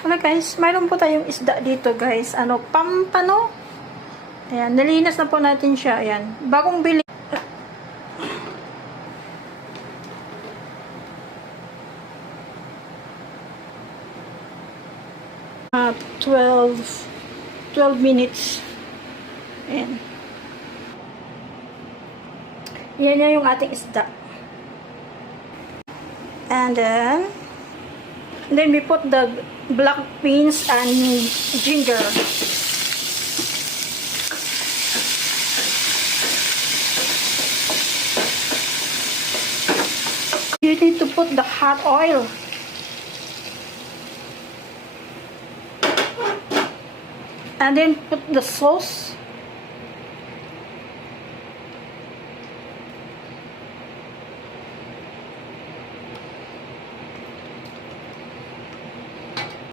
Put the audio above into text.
Hello guys, mayroon po tayong isda dito guys. Pampano. Ayan, nalinas na po natin siya. Ayan, bagong bili. 12 minutes. Ayan. Yan na yung ating isda. And then we put the black beans and ginger. You need to put the hot oil. And then put the sauce.